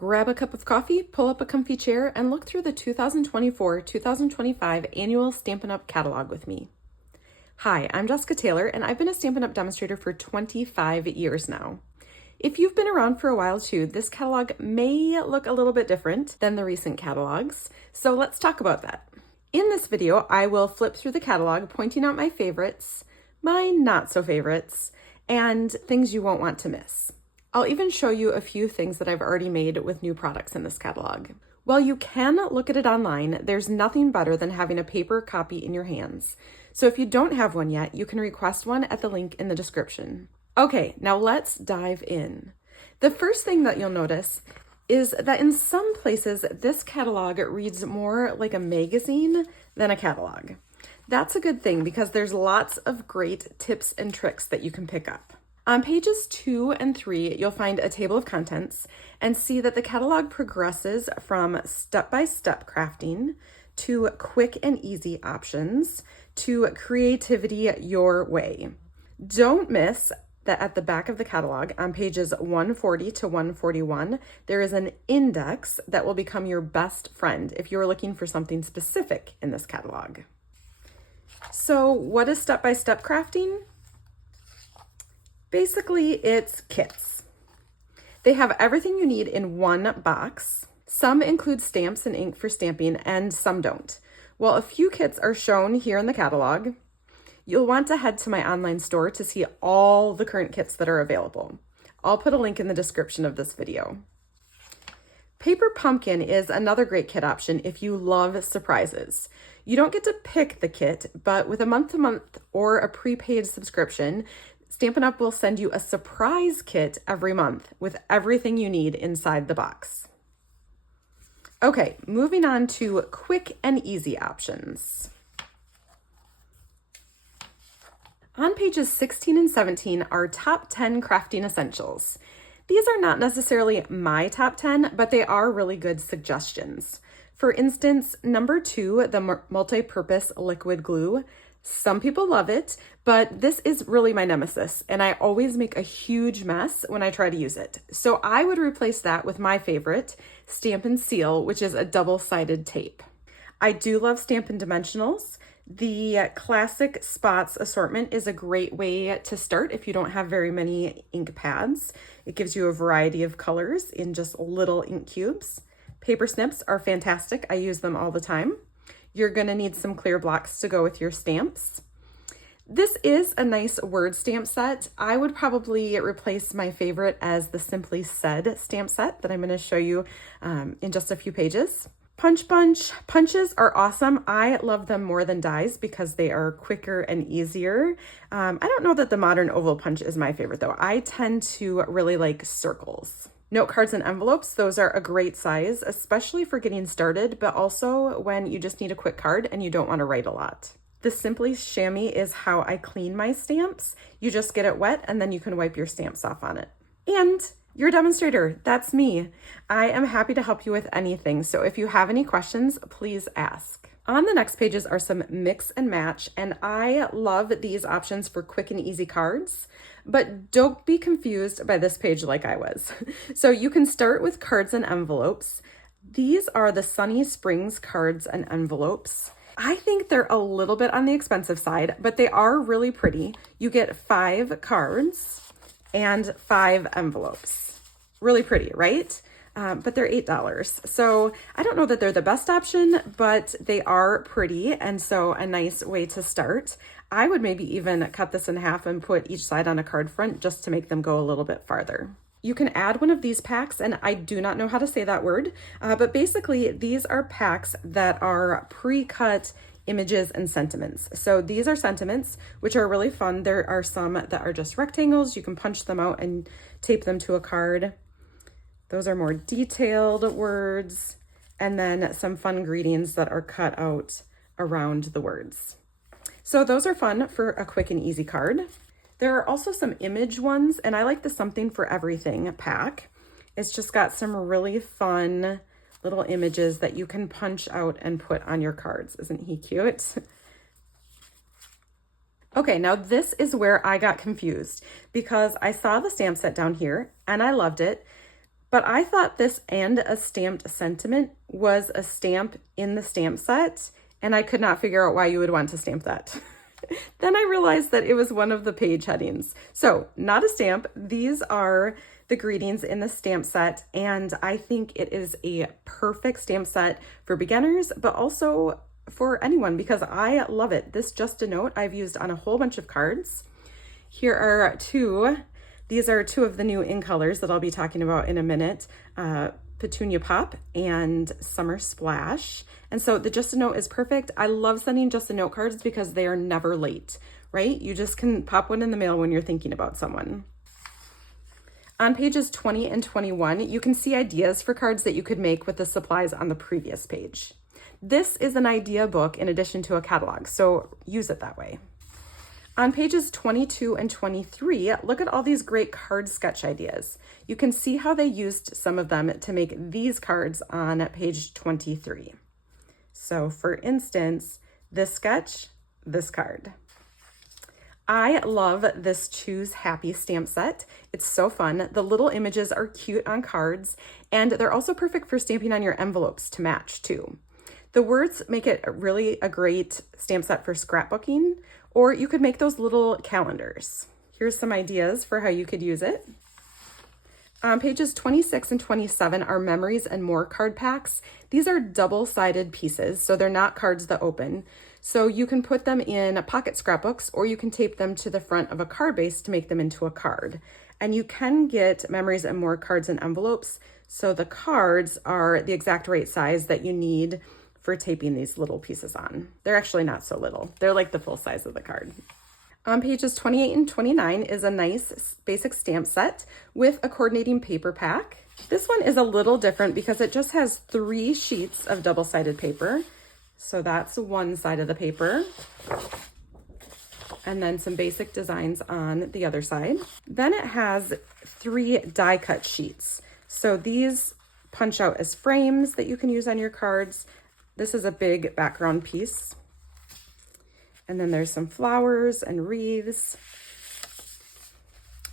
Grab a cup of coffee, pull up a comfy chair, and look through the 2024-2025 Annual Stampin' Up! Catalog with me. Hi, I'm Jessica Taylor, and I've been a Stampin' Up! Demonstrator for 25 years now. If you've been around for a while too, this catalog may look a little bit different than the recent catalogs, so let's talk about that. In this video, I will flip through the catalog, pointing out my favorites, my not so favorites, and things you won't want to miss. I'll even show you a few things that I've already made with new products in this catalog. While you can look at it online, there's nothing better than having a paper copy in your hands. So if you don't have one yet, you can request one at the link in the description. Okay, now let's dive in. The first thing that you'll notice is that in some places, this catalog reads more like a magazine than a catalog. That's a good thing because there's lots of great tips and tricks that you can pick up. On pages 2 and 3, you'll find a table of contents and see that the catalog progresses from step-by-step crafting to quick and easy options to creativity your way. Don't miss that at the back of the catalog on pages 140 to 141, there is an index that will become your best friend if you're looking for something specific in this catalog. So what is step-by-step crafting? Basically, it's kits. They have everything you need in one box. Some include stamps and ink for stamping, and some don't. Well, a few kits are shown here in the catalog. You'll want to head to my online store to see all the current kits that are available. I'll put a link in the description of this video. Paper Pumpkin is another great kit option if you love surprises. You don't get to pick the kit, but with a month-to-month or a prepaid subscription, Stampin' Up! Will send you a surprise kit every month with everything you need inside the box. Okay, moving on to quick and easy options. On pages 16 and 17 are top 10 crafting essentials. These are not necessarily my top 10, but they are really good suggestions. For instance, number 2, the multi-purpose liquid glue. Some people love it, but this is really my nemesis, and I always make a huge mess when I try to use it. So I would replace that with my favorite, Stampin' Seal, which is a double-sided tape. I do love Stampin' Dimensionals. The classic spots assortment is a great way to start if you don't have very many ink pads. It gives you a variety of colors in just little ink cubes. Paper snips are fantastic. I use them all the time. You're gonna need some clear blocks to go with your stamps. This is a nice word stamp set. I would probably replace my favorite as the Simply Said stamp set that I'm gonna show you in just a few pages. Punch Bunch. Punches are awesome. I love them more than dies because they are quicker and easier. I don't know that the modern oval punch is my favorite though. I tend to really like circles. Note cards and envelopes, those are a great size, especially for getting started, but also when you just need a quick card and you don't want to write a lot. The Simply Chamois is how I clean my stamps. You just get it wet and then you can wipe your stamps off on it. And your demonstrator, that's me. I am happy to help you with anything, so if you have any questions, please ask. On the next pages are some mix and match, and I love these options for quick and easy cards, but don't be confused by this page like I was. So you can start with cards and envelopes. These are the Sunny Springs cards and envelopes. I think they're a little bit on the expensive side, but they are really pretty. You get 5 cards and 5 envelopes. Really pretty, right? But they're $8. So I don't know that they're the best option, but they are pretty, and so a nice way to start. I would maybe even cut this in half and put each side on a card front just to make them go a little bit farther. You can add one of these packs, and I do not know how to say that word, but basically these are packs that are pre-cut images and sentiments. So these are sentiments, which are really fun. There are some that are just rectangles. You can punch them out and tape them to a card. Those are more detailed words, and then some fun greetings that are cut out around the words. So those are fun for a quick and easy card. There are also some image ones, and I like the Something for Everything pack. It's just got some really fun little images that you can punch out and put on your cards. Isn't he cute? Okay, now this is where I got confused because I saw the stamp set down here and I loved it, but I thought this and a stamped sentiment was a stamp in the stamp set, and I could not figure out why you would want to stamp that. Then I realized that it was one of the page headings. So not a stamp. These are the greetings in the stamp set, and I think it is a perfect stamp set for beginners, but also for anyone because I love it. This Just a Note I've used on a whole bunch of cards. Here are two. These are two of the new in colors that I'll be talking about in a minute. Petunia Pop and Summer Splash. And so the Just a Note is perfect. I love sending Just a Note cards because they are never late, right? You just can pop one in the mail when you're thinking about someone. On pages 20 and 21, you can see ideas for cards that you could make with the supplies on the previous page. This is an idea book in addition to a catalog, so use it that way. On pages 22 and 23, look at all these great card sketch ideas. You can see how they used some of them to make these cards on page 23. So for instance, this sketch, this card. I love this Choose Happy stamp set. It's so fun. The little images are cute on cards, and they're also perfect for stamping on your envelopes to match too. The words make it really a great stamp set for scrapbooking, or you could make those little calendars. Here's some ideas for how you could use it. On pages 26 and 27 are Memories and More card packs. These are double-sided pieces, so they're not cards that open. So you can put them in pocket scrapbooks, or you can tape them to the front of a card base to make them into a card. And you can get Memories and More cards and envelopes, so the cards are the exact right size that you need for taping these little pieces on. They're actually not so little. They're like the full size of the card. On pages 28 and 29 is a nice basic stamp set with a coordinating paper pack. This one is a little different because it just has 3 sheets of double-sided paper. So that's one side of the paper. And then some basic designs on the other side. Then it has 3 die cut sheets. So these punch out as frames that you can use on your cards. This is a big background piece. And then there's some flowers and wreaths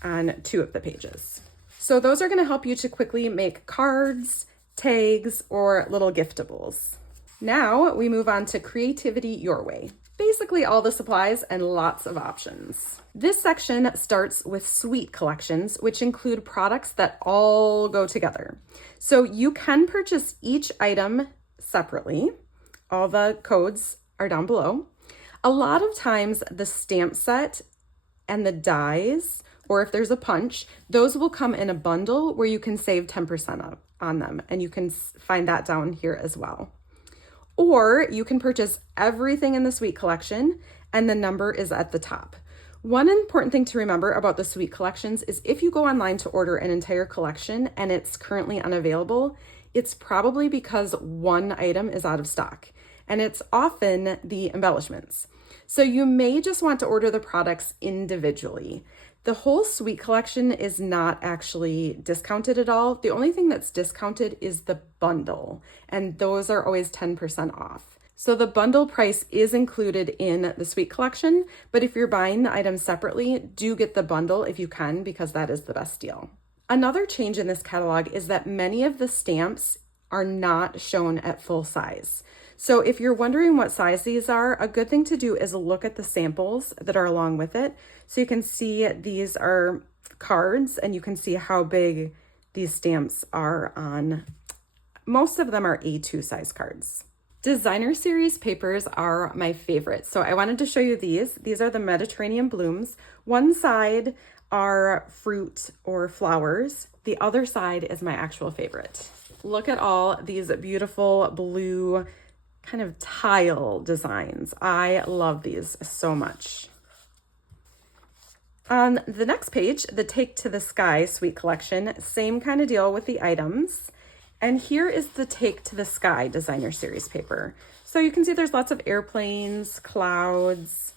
on 2 of the pages. So those are going to help you to quickly make cards, tags, or little giftables. Now we move on to Creativity Your Way. Basically all the supplies and lots of options. This section starts with suite collections, which include products that all go together. So you can purchase each item separately. All the codes are down below. A lot of times the stamp set and the dies, or if there's a punch, those will come in a bundle where you can save 10% on them, and you can find that down here as well. Or you can purchase everything in the suite collection and the number is at the top. One important thing to remember about the suite collections is if you go online to order an entire collection and it's currently unavailable, it's probably because one item is out of stock, and it's often the embellishments. So you may just want to order the products individually. The whole suite collection is not actually discounted at all. The only thing that's discounted is the bundle, and those are always 10% off. So the bundle price is included in the suite collection, but if you're buying the items separately, do get the bundle if you can, because that is the best deal. Another change in this catalog is that many of the stamps are not shown at full size. So if you're wondering what size these are, a good thing to do is look at the samples that are along with it. So you can see these are cards, and you can see how big these stamps are on. Most of them are A2 size cards. Designer series papers are my favorite. So I wanted to show you these. These are the Mediterranean blooms. One side are fruit or flowers. The other side is my actual favorite. Look at all these beautiful blue kind of tile designs. I love these so much. On the next page, the Take to the Sky Suite Collection, same kind of deal with the items. And here is the Take to the Sky Designer Series paper. So you can see there's lots of airplanes, clouds,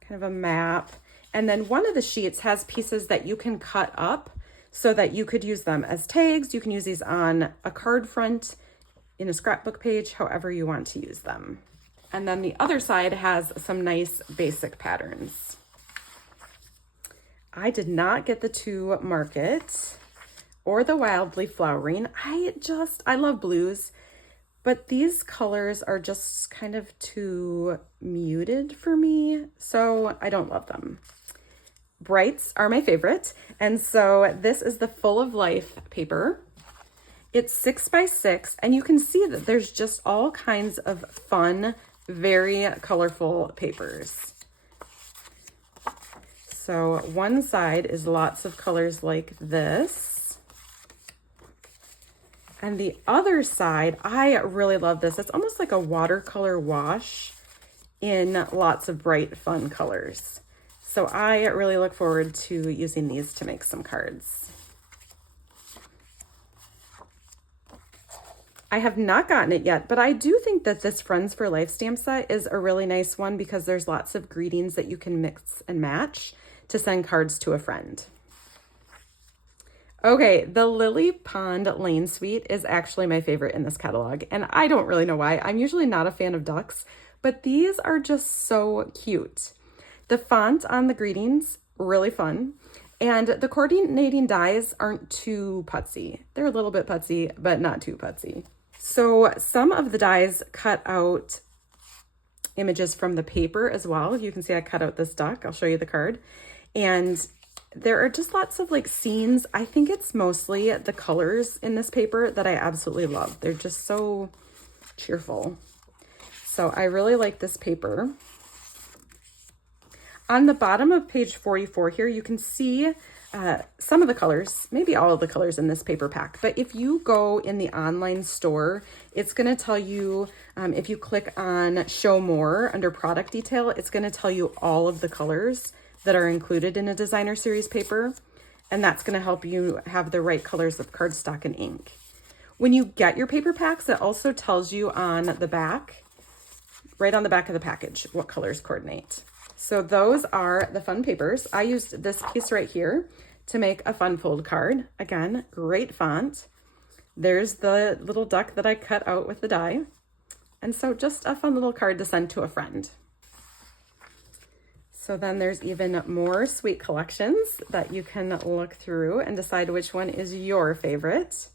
kind of a map. And then one of the sheets has pieces that you can cut up so that you could use them as tags. You can use these on a card front, in a scrapbook page, however you want to use them. And then the other side has some nice basic patterns. I did not get the to market or the Wildly Flowering. I love blues, but these colors are just kind of too muted for me, so I don't love them. Brights are my favorite, and so this is the Full of Life paper. It's 6 by 6, and you can see that there's just all kinds of fun, very colorful papers. So one side is lots of colors like this. And the other side, I really love this. It's almost like a watercolor wash in lots of bright, fun colors. So I really look forward to using these to make some cards. I have not gotten it yet, but I do think that this Friends for Life stamp set is a really nice one because there's lots of greetings that you can mix and match to send cards to a friend. Okay, the Lily Pond Lane Suite is actually my favorite in this catalog, and I don't really know why. I'm usually not a fan of ducks, but these are just so cute. The font on the greetings, really fun. And the coordinating dies aren't too putsy. They're a little bit putsy, but not too putsy. So some of the dies cut out images from the paper as well. You can see I cut out this duck. I'll show you the card. And there are just lots of like scenes. I think it's mostly the colors in this paper that I absolutely love. They're just so cheerful. So I really like this paper. On the bottom of page 44 here, you can see some of the colors, maybe all of the colors in this paper pack. But if you go in the online store, it's going to tell you, if you click on Show More under Product Detail, it's going to tell you all of the colors that are included in a designer series paper. And that's going to help you have the right colors of cardstock and ink. When you get your paper packs, it also tells you on the back, right on the back of the package, what colors coordinate. So those are the fun papers. I used this piece right here to make a fun fold card. Again, great font. There's the little duck that I cut out with the die. And so just a fun little card to send to a friend. So then there's even more sweet collections that you can look through and decide which one is your favorite.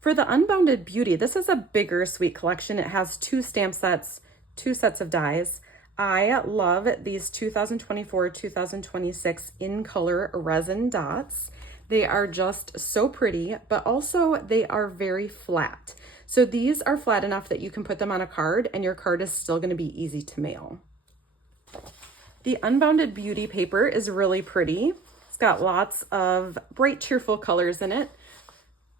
For the Unbounded Beauty, this is a bigger sweet collection. It has 2 stamp sets, 2 sets of dies. I love these 2024-2026 in color resin dots. They are just so pretty, but also they are very flat. So these are flat enough that you can put them on a card and your card is still going to be easy to mail. The Unbounded Beauty paper is really pretty. It's got lots of bright, cheerful colors in it.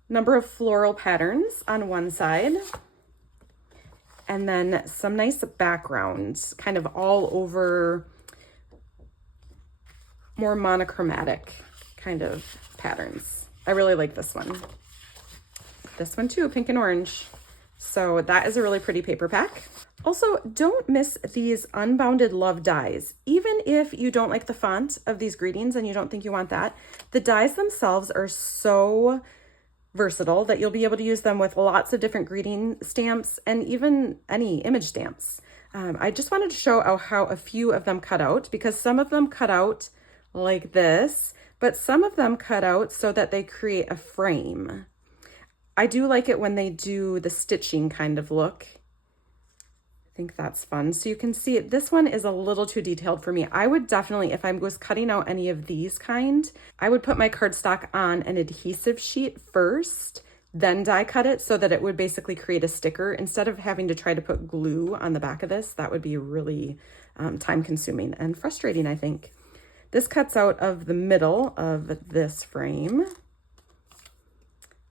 Number of floral patterns on one side. And then some nice backgrounds, kind of all over, more monochromatic kind of patterns. I really like this one. This one too, pink and orange. So that is a really pretty paper pack. Also, don't miss these Unbounded Love dies. Even if you don't like the font of these greetings and you don't think you want that, the dies themselves are so versatile that you'll be able to use them with lots of different greeting stamps and even any image stamps. I just wanted to show how a few of them cut out, because some of them cut out like this, but some of them cut out so that they create a frame. I do like it when they do the stitching kind of look. I think that's fun. So you can see this one is a little too detailed for me. I would definitely, if I was cutting out any of these kind, I would put my cardstock on an adhesive sheet first, then die cut it so that it would basically create a sticker instead of having to try to put glue on the back of this. That would be really time consuming and frustrating, I think. This cuts out of the middle of this frame.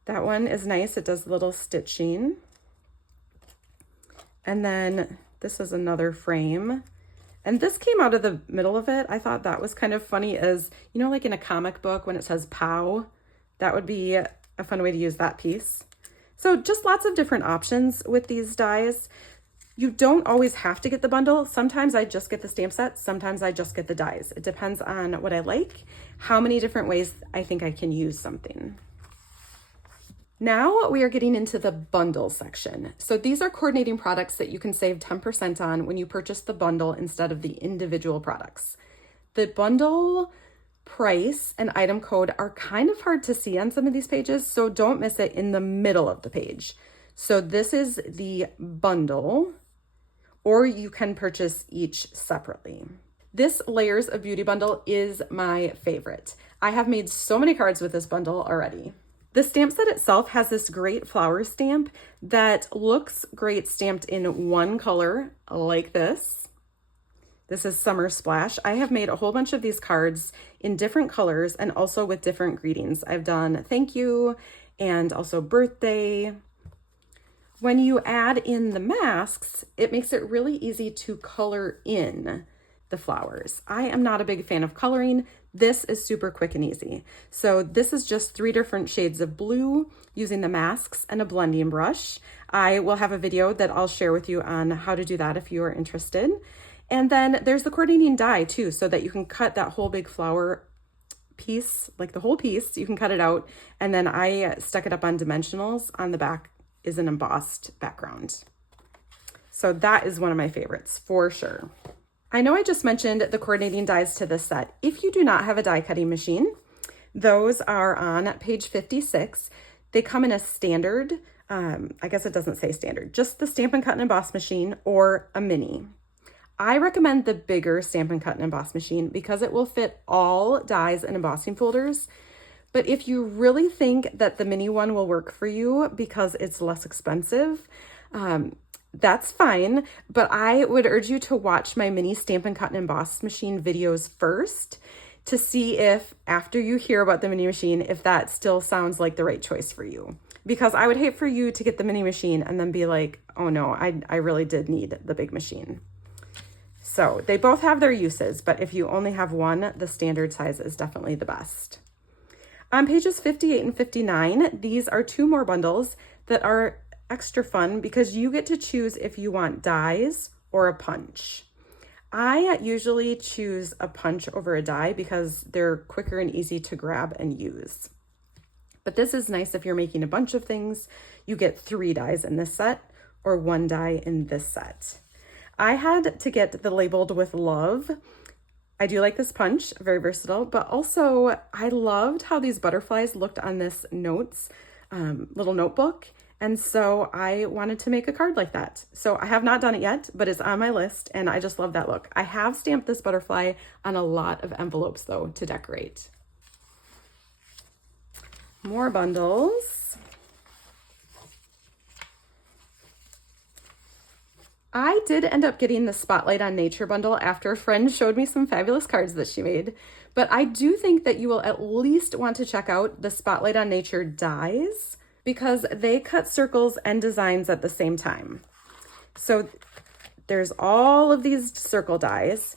That one is nice. It does little stitching. And then this is another frame. And this came out of the middle of it. I thought that was kind of funny, as, you know, like in a comic book when it says POW, that would be a fun way to use that piece. So just lots of different options with these dies. You don't always have to get the bundle. Sometimes I just get the stamp set. Sometimes I just get the dies. It depends on what I like, how many different ways I think I can use something. Now we are getting into the bundle section. So these are coordinating products that you can save 10% on when you purchase the bundle instead of the individual products. The bundle price and item code are kind of hard to see on some of these pages, so don't miss it in the middle of the page. So this is the bundle, or you can purchase each separately. This Layers of Beauty bundle is my favorite. I have made so many cards with this bundle already. The stamp set itself has this great flower stamp that looks great stamped in one color like this. This is Summer Splash. I have made a whole bunch of these cards in different colors and also with different greetings. I've done thank you and also birthday. When you add in the masks, it makes it really easy to color in the flowers. I am not a big fan of coloring. This is super quick and easy. So this is just 3 different shades of blue using the masks and a blending brush. I will have a video that I'll share with you on how to do that if you are interested. And then there's the coordinating die too, so that you can cut that whole big flower piece, like the whole piece, you can cut it out. And then I stuck it up on dimensionals. On the back is an embossed background. So that is one of my favorites for sure. I know I just mentioned the coordinating dies to this set. If you do not have a die cutting machine, those are on page 56. They come in a standard, I guess it doesn't say standard, just the Stampin' Cut and Emboss machine or a mini. I recommend the bigger Stampin' Cut and Emboss machine because it will fit all dies and embossing folders. But if you really think that the mini one will work for you because it's less expensive, that's fine, but I would urge you to watch my mini Stampin' Cut and Emboss machine videos first to see if, after you hear about the mini machine, if that still sounds like the right choice for you. Because I would hate for you to get the mini machine and then be like, oh no, I really did need the big machine. So they both have their uses, but if you only have one, the standard size is definitely the best. On pages 58 and 59, these are 2 more bundles that are extra fun because you get to choose if you want dies or a punch. I usually choose a punch over a die because they're quicker and easy to grab and use. But this is nice if you're making a bunch of things. You get 3 dies in this set or 1 die in this set. I had to get the Labeled with Love. I do like this punch, very versatile, but also I loved how these butterflies looked on this notes, little notebook. And so I wanted to make a card like that. So I have not done it yet, but it's on my list and I just love that look. I have stamped this butterfly on a lot of envelopes though to decorate. More bundles. I did end up getting the Spotlight on Nature bundle after a friend showed me some fabulous cards that she made, but I do think that you will at least want to check out the Spotlight on Nature dies because they cut circles and designs at the same time. So there's all of these circle dies.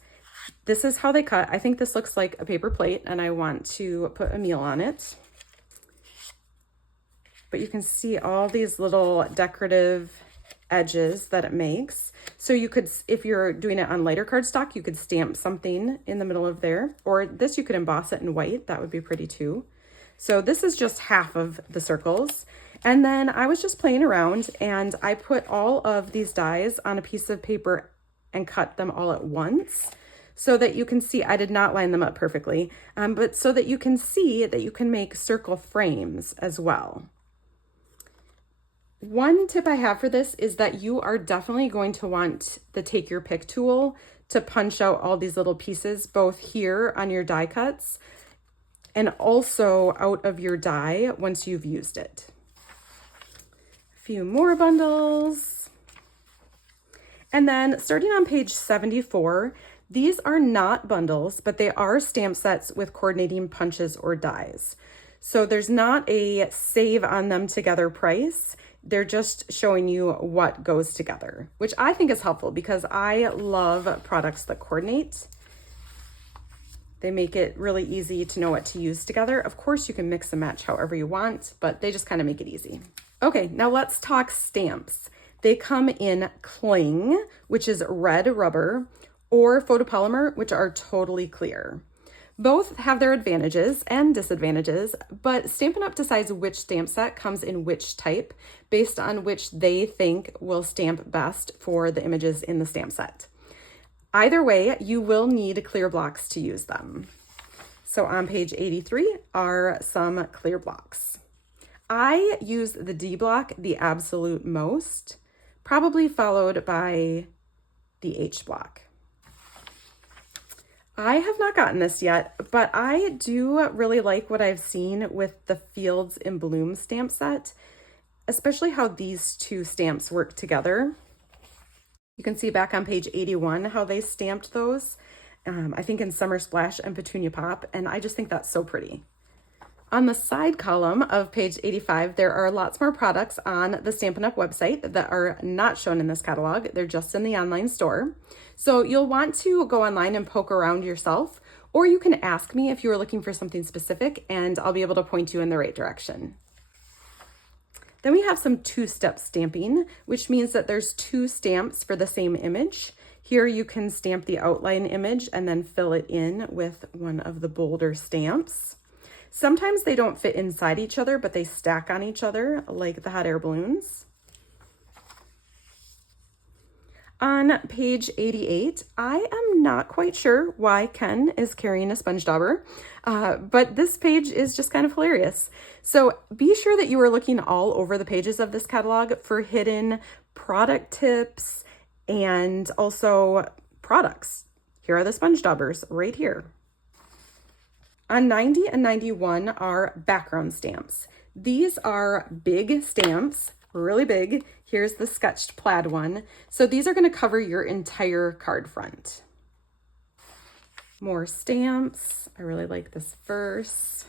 This is how they cut. I think this looks like a paper plate and I want to put a meal on it. But you can see all these little decorative edges that it makes. So you could, if you're doing it on lighter cardstock, you could stamp something in the middle of there, or this you could emboss it in white. That would be pretty too. So this is just half of the circles. And then I was just playing around and I put all of these dies on a piece of paper and cut them all at once so that you can see, I did not line them up perfectly, but so that you can see that you can make circle frames as well. One tip I have for this is that you are definitely going to want the Take Your Pick tool to punch out all these little pieces, both here on your die cuts and also out of your die once you've used it. A few more bundles. And then starting on page 74, these are not bundles, but they are stamp sets with coordinating punches or dies. So there's not a save on them together price. They're just showing you what goes together, which I think is helpful because I love products that coordinate. They make it really easy to know what to use together. Of course, you can mix and match however you want, but they just kind of make it easy. Okay, now let's talk stamps. They come in cling, which is red rubber, or photopolymer, which are totally clear. Both have their advantages and disadvantages, but Stampin' Up! Decides which stamp set comes in which type based on which they think will stamp best for the images in the stamp set. Either way, you will need clear blocks to use them. So on page 83 are some clear blocks. I use the D block the absolute most, probably followed by the H block. I have not gotten this yet, but I do really like what I've seen with the Fields in Bloom stamp set, especially how these two stamps work together. You can see back on page 81 how they stamped those, I think in Summer Splash and Petunia Pop, and I just think that's so pretty. On the side column of page 85, there are lots more products on the Stampin' Up! Website that are not shown in this catalog. They're just in the online store. So you'll want to go online and poke around yourself, or you can ask me if you are looking for something specific, and I'll be able to point you in the right direction. Then we have some two-step stamping, which means that there's two stamps for the same image. Here you can stamp the outline image and then fill it in with one of the bolder stamps. Sometimes they don't fit inside each other, but they stack on each other like the hot air balloons. On page 88, I am not quite sure why Ken is carrying a sponge dauber, but this page is just kind of hilarious. So be sure that you are looking all over the pages of this catalog for hidden product tips and also products. Here are the sponge daubers right here. On 90 and 91 are background stamps. These are big stamps, really big. Here's the sketched plaid one. So these are going to cover your entire card front. More stamps. I really like this verse.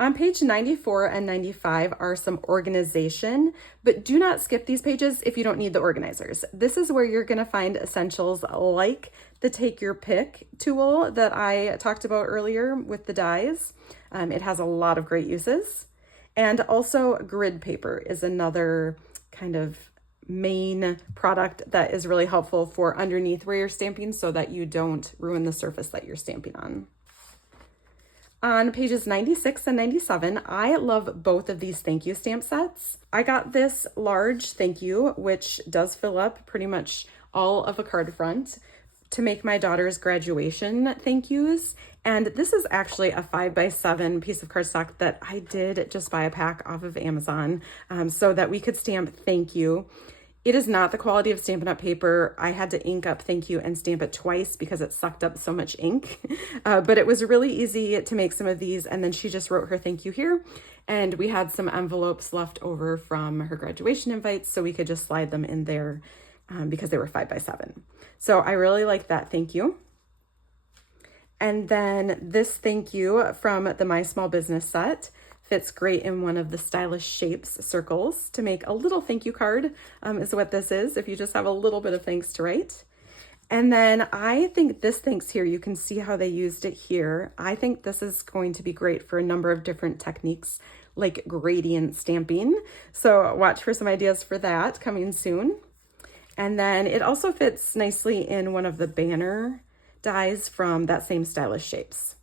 On page 94 and 95 are some organization, but do not skip these pages if you don't need the organizers. This is where you're going to find essentials like the Take Your Pick tool that I talked about earlier with the dies. It has a lot of great uses. And also grid paper is another kind of main product that is really helpful for underneath where you're stamping so that you don't ruin the surface that you're stamping on. On pages 96 and 97, I love both of these thank you stamp sets. I got this large thank you, which does fill up pretty much all of a card front, to make my daughter's graduation thank yous. And this is actually a 5x7 piece of cardstock that I did just buy a pack off of Amazon so that we could stamp thank you. It is not the quality of Stampin' Up! Paper. I had to ink up thank you and stamp it twice because it sucked up so much ink. But it was really easy to make some of these, and then she just wrote her thank you here. And we had some envelopes left over from her graduation invites, so we could just slide them in there because they were 5x7. So I really like that thank you. And then this thank you from the My Small Business set fits great in one of the stylish shapes circles to make a little thank you card is what this is, if you just have a little bit of thanks to write. And then I think this thanks here, you can see how they used it here. I think this is going to be great for a number of different techniques like gradient stamping. So watch for some ideas for that coming soon. And then it also fits nicely in one of the banner dies from that same stylish shapes.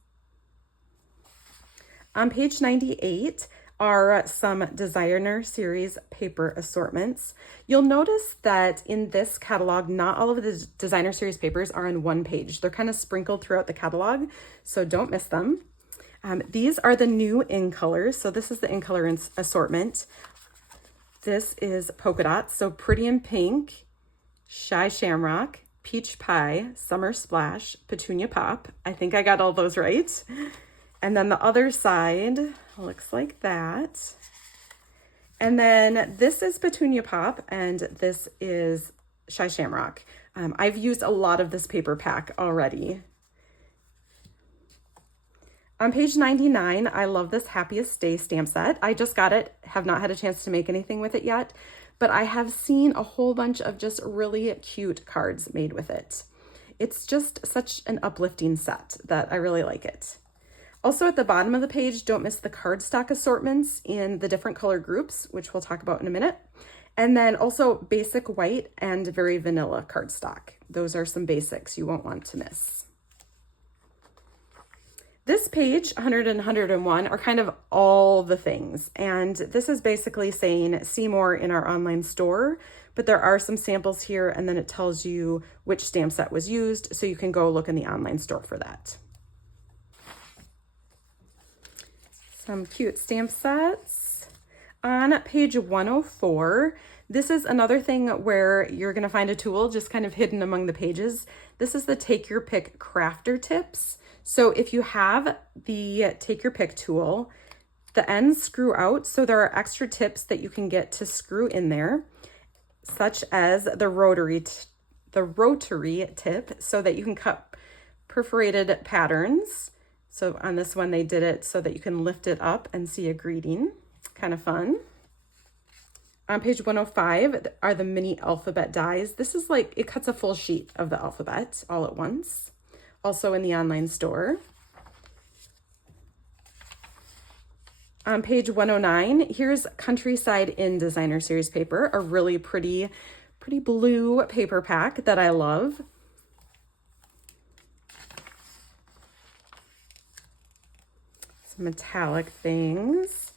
On page 98 are some designer series paper assortments. You'll notice that in this catalog, not all of the designer series papers are on one page. They're kind of sprinkled throughout the catalog, so don't miss them. These are the new in colors. So this is the in color assortment. This is polka dots, so Pretty in Pink, Shy Shamrock, Peach Pie, Summer Splash, Petunia Pop. I think I got all those right. And then the other side looks like that. And then this is Petunia Pop, and this is Shy Shamrock. I've used a lot of this paper pack already. On page 99, I love this Happiest Day stamp set. I just got it, have not had a chance to make anything with it yet, but I have seen a whole bunch of just really cute cards made with it. It's just such an uplifting set that I really like it. Also at the bottom of the page, don't miss the cardstock assortments in the different color groups, which we'll talk about in a minute. And then also basic white and very vanilla cardstock. Those are some basics you won't want to miss. This page, 100 and 101, are kind of all the things. And this is basically saying see more in our online store, but there are some samples here, and then it tells you which stamp set was used, so you can go look in the online store for that. Some cute stamp sets. On page 104, this is another thing where you're gonna find a tool just kind of hidden among the pages. This is the Take Your Pick crafter tips. So if you have the Take Your Pick tool, the ends screw out, so there are extra tips that you can get to screw in there, such as the rotary tip, so that you can cut perforated patterns. So on this one, they did it so that you can lift it up and see a greeting. Kind of fun. On page 105 are the mini alphabet dies. This is like, it cuts a full sheet of the alphabet all at once. Also in the online store. On page 109, here's Countryside in Designer Series paper, a really pretty blue paper pack that I love. Some metallic things.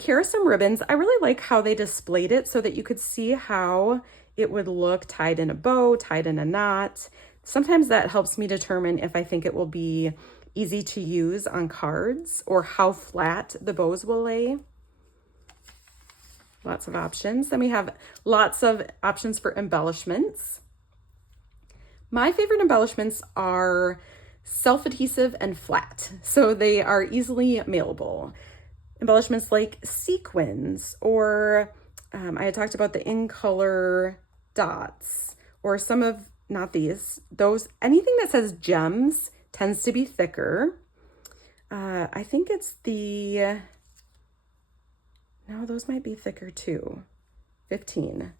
Here are some ribbons. I really like how they displayed it so that you could see how it would look tied in a bow, tied in a knot. Sometimes that helps me determine if I think it will be easy to use on cards or how flat the bows will lay. Lots of options. Then we have lots of options for embellishments. My favorite embellishments are self-adhesive and flat, so they are easily mailable. Embellishments like sequins, or I had talked about the in color dots, or some of, not these, those, anything that says gems tends to be thicker. I think it's the, no, those might be thicker too. 15.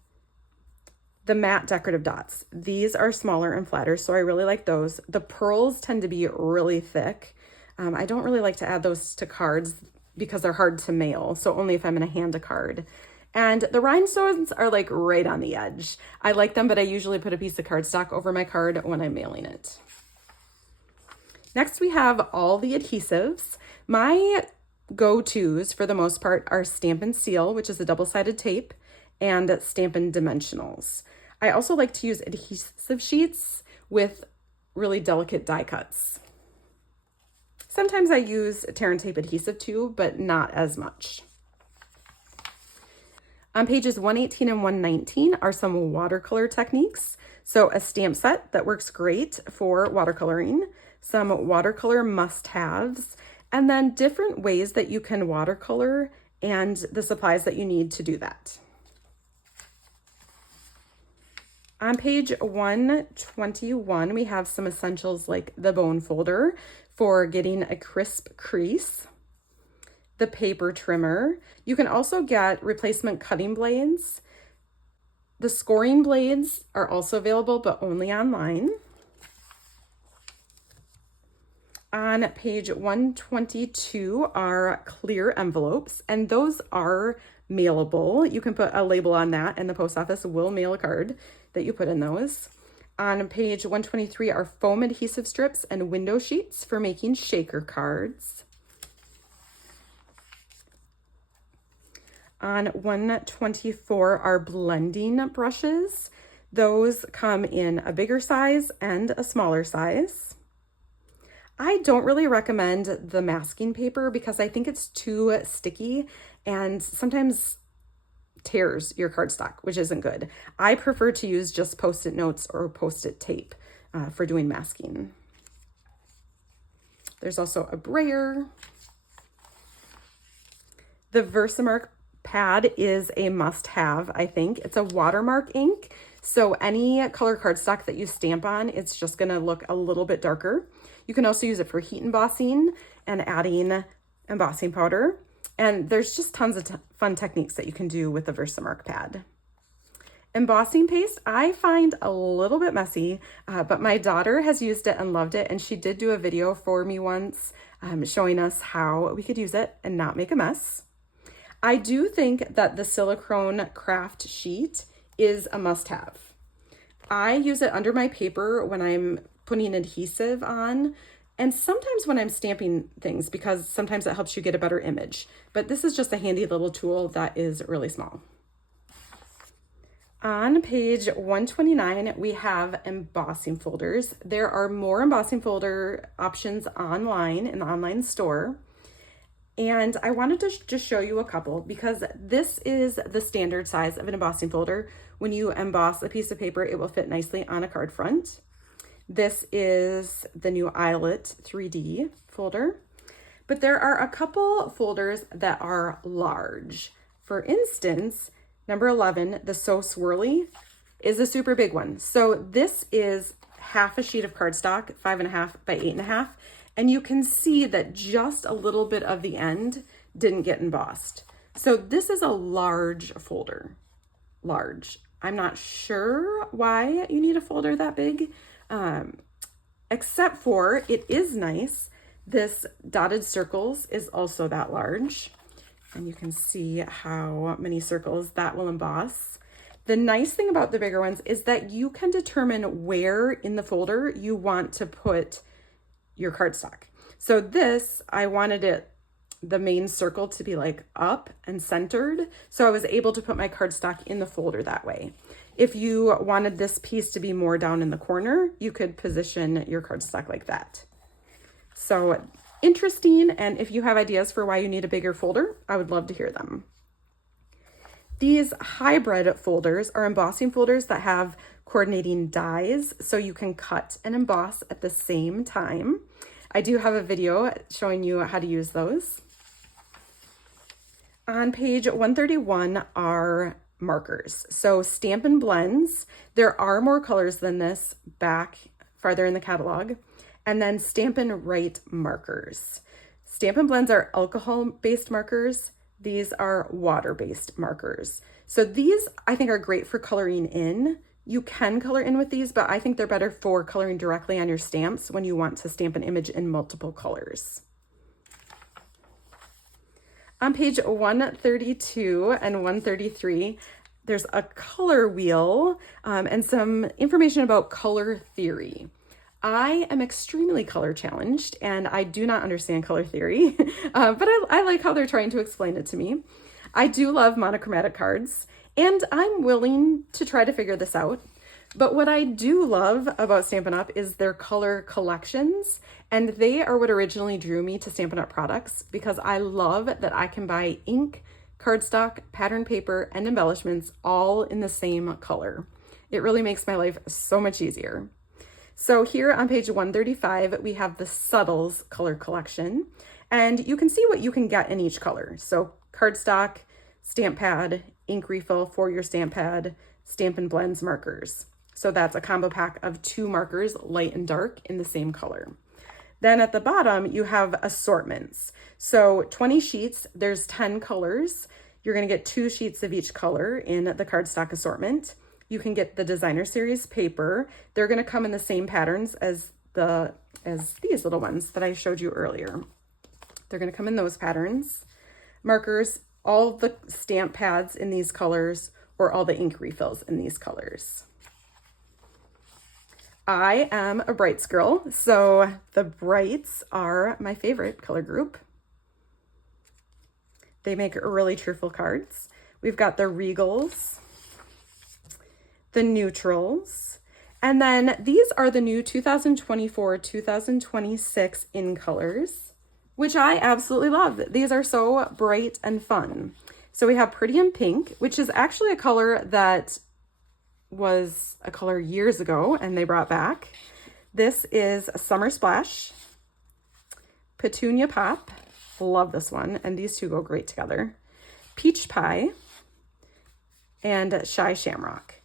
The matte decorative dots. These are smaller and flatter, so I really like those. The pearls tend to be really thick. I don't really like to add those to cards because they're hard to mail, so only if I'm gonna hand a card. And the rhinestones are like right on the edge. I like them, but I usually put a piece of cardstock over my card when I'm mailing it. Next, we have all the adhesives. My go-tos for the most part are Stampin' Seal, which is a double-sided tape, and Stampin' Dimensionals. I also like to use adhesive sheets with really delicate die cuts. Sometimes I use Tear and Tape adhesive too, but not as much. On pages 118 and 119 are some watercolor techniques. So a stamp set that works great for watercoloring, some watercolor must-haves, and then different ways that you can watercolor and the supplies that you need to do that. On page 121, we have some essentials like the bone folder for getting a crisp crease, the paper trimmer. You can also get replacement cutting blades. The scoring blades are also available, but only online. On page 122 are clear envelopes, and those are mailable. You can put a label on that, and the post office will mail a card that you put in those. On page 123 are foam adhesive strips and window sheets for making shaker cards. On 124 are blending brushes. Those come in a bigger size and a smaller size. I don't really recommend the masking paper because I think it's too sticky and sometimes tears your cardstock, which isn't good. I prefer to use just Post-it notes or Post-it tape for doing masking. There's also a brayer. The Versamark pad is a must-have, I think. It's a watermark ink, so any color cardstock that you stamp on, it's just gonna look a little bit darker. You can also use it for heat embossing and adding embossing powder. And there's just tons of fun techniques that you can do with the Versamark pad. Embossing paste, I find a little bit messy, but my daughter has used it and loved it, and she did do a video for me once showing us how we could use it and not make a mess. I do think that the silicone craft sheet is a must-have. I use it under my paper when I'm putting adhesive on, and sometimes when I'm stamping things, because sometimes it helps you get a better image. But this is just a handy little tool that is really small. On page 129, we have embossing folders. There are more embossing folder options online in the online store. And I wanted to just show you a couple because this is the standard size of an embossing folder. When you emboss a piece of paper, it will fit nicely on a card front. This is the new Eyelet 3D folder. But there are a couple folders that are large. For instance, number 11, the So Swirly, is a super big one. So this is half a sheet of cardstock, 5.5 by 8.5. And you can see that just a little bit of the end didn't get embossed. So this is a large folder, large. I'm not sure why you need a folder that big, except for it is nice. This dotted circles is also that large. And you can see how many circles that will emboss. The nice thing about the bigger ones is that you can determine where in the folder you want to put your cardstock. So this, I wanted the main circle to be like up and centered. So I was able to put my cardstock in the folder that way. If you wanted this piece to be more down in the corner, you could position your cardstock like that. So interesting. And if you have ideas for why you need a bigger folder, I would love to hear them. These hybrid folders are embossing folders that have coordinating dies, so you can cut and emboss at the same time. I do have a video showing you how to use those. On page 131 are markers. So Stampin' Blends, there are more colors than this back farther in the catalog. And then Stampin' Write markers. Stampin' Blends are alcohol-based markers. These are water-based markers. So these I think are great for coloring in. You can color in with these, but I think they're better for coloring directly on your stamps when you want to stamp an image in multiple colors. On page 132 and 133, there's a color wheel and some information about color theory. I am extremely color challenged and I do not understand color theory, but I like how they're trying to explain it to me. I do love monochromatic cards and I'm willing to try to figure this out. But what I do love about Stampin' Up! Is their color collections, and they are what originally drew me to Stampin' Up! Products because I love that I can buy ink, cardstock, pattern paper, and embellishments all in the same color. It really makes my life so much easier. So here on page 135, we have the Subtles color collection, and you can see what you can get in each color. So cardstock, stamp pad, ink refill for your stamp pad, Stampin' Blends markers. So that's a combo pack of 2 markers, light and dark, in the same color. Then at the bottom, you have assortments. So 20 sheets, there's 10 colors. You're gonna get 2 sheets of each color in the cardstock assortment. You can get the designer series paper. They're gonna come in the same patterns as these little ones that I showed you earlier. They're gonna come in those patterns. Markers, all the stamp pads in these colors, or all the ink refills in these colors. I am a Brights girl, so the Brights are my favorite color group. They make really cheerful cards. We've got the Regals, the Neutrals, and then these are the new 2024-2026 in colors, which I absolutely love. These are so bright and fun. So we have Pretty in Pink, which is actually a color that was a color years ago and they brought back. This is Summer Splash, Petunia Pop, love this one, and these two go great together, Peach Pie, and Shy Shamrock.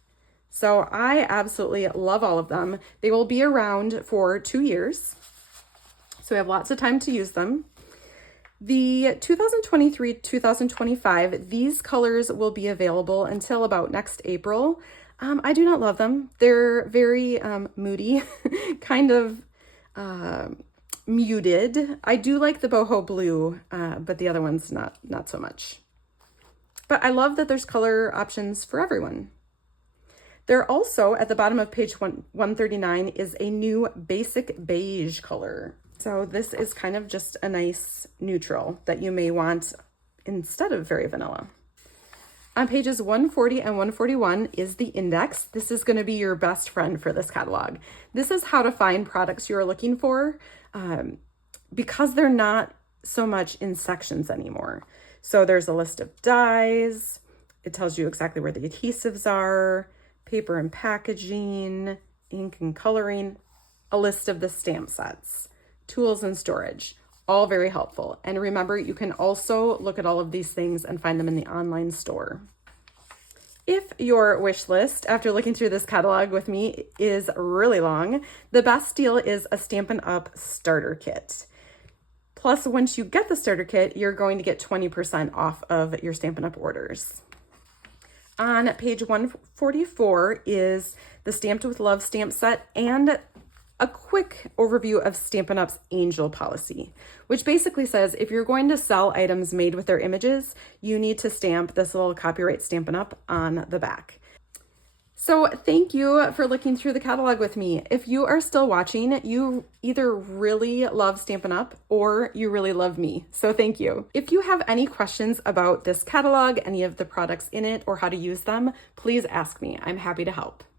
So I absolutely love all of them. They will be around for 2 years, so we have lots of time to use them. The 2023-2025, these colors will be available until about next April. I do not love them. They're very moody, kind of muted. I do like the boho blue, but the other one's not so much. But I love that there's color options for everyone. There also, at the bottom of page 139, is a new basic beige color. So this is kind of just a nice neutral that you may want instead of very vanilla. On pages 140 and 141 is the index. This is going to be your best friend for this catalog. This is how to find products you're looking for. Because they're not so much in sections anymore. So there's a list of dies. It tells you exactly where the adhesives are, paper and packaging, ink and coloring, a list of the stamp sets, tools and storage, all very helpful. And remember, you can also look at all of these things and find them in the online store. If your wish list after looking through this catalog with me is really long, the best deal is a Stampin' Up! Starter Kit. Plus, once you get the starter kit, you're going to get 20% off of your Stampin' Up! Orders. On page 144 is the Stamped with Love stamp set and a quick overview of Stampin' Up's Angel policy, which basically says if you're going to sell items made with their images, you need to stamp this little copyright Stampin' Up! On the back. So thank you for looking through the catalog with me. If you are still watching, you either really love Stampin' Up! Or you really love me. So thank you. If you have any questions about this catalog, any of the products in it, or how to use them, please ask me. I'm happy to help.